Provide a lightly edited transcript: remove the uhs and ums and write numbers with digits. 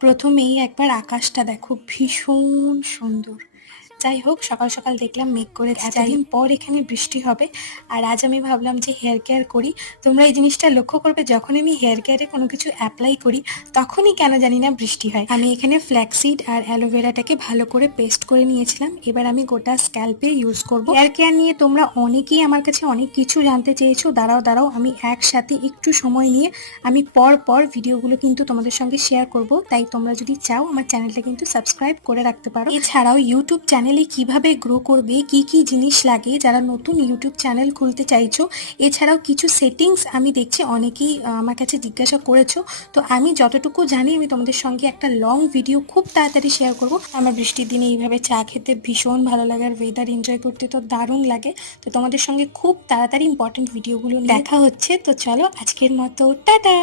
প্রথমেই একবার আকাশটা দেখো, ভীষণ সুন্দর। যাই হোক, সকাল সকাল দেখলাম মেঘ করে এতদিন পর এখানে বৃষ্টি হবে। আর আজ আমি ভাবলাম যে হেয়ার কেয়ার করি। তোমরা এই জিনিসটা লক্ষ্য করবে, যখন আমি হেয়ার কেয়ারে কোনো কিছু অ্যাপ্লাই করি তখনই কেন জানি না বৃষ্টি হয়। আমি এখানে ফ্ল্যাক্সিড আর অ্যালোভেরাটাকে ভালো করে পেস্ট করে নিয়েছিলাম। এবার আমি গোটা স্ক্যাল্পে ইউজ করব। হেয়ার কেয়ার নিয়ে তোমরা অনেকেই আমার কাছে অনেক কিছু জানতে চেয়েছো। দাঁড়াও দাঁড়াও, আমি একসাথে একটু সময় নিয়ে আমি পর পর ভিডিওগুলো কিন্তু তোমাদের সঙ্গে শেয়ার করব। তাই তোমরা যদি চাও আমার চ্যানেলটা কিন্তু সাবস্ক্রাইব করে রাখতে পারো। এছাড়াও ইউটিউব চ্যানেলে কিভাবে গ্রো করবে, কি কি জিনিস লাগে, যারা নতুন ইউটিউব চ্যানেল খুলতে চাইছো, এছাড়াও কিছু সেটিংস আমি দেখছি অনেকেই আমার কাছে জিজ্ঞাসা করেছো। তো আমি যতটুকু জানি আমি তোমাদের সঙ্গে একটা লং ভিডিও খুব তাড়াতাড়ি শেয়ার করব। আমার বৃষ্টির দিনে এইভাবে চা খেতে ভীষণ ভালো লাগে, আর ওয়েদার এনজয় করতে তো দারুণ লাগে। তো তোমাদের সঙ্গে খুব তাড়াতাড়ি ইম্পর্টেন্ট ভিডিওগুলো দেখা হচ্ছে। তো চলো, আজকের মতো টাটা।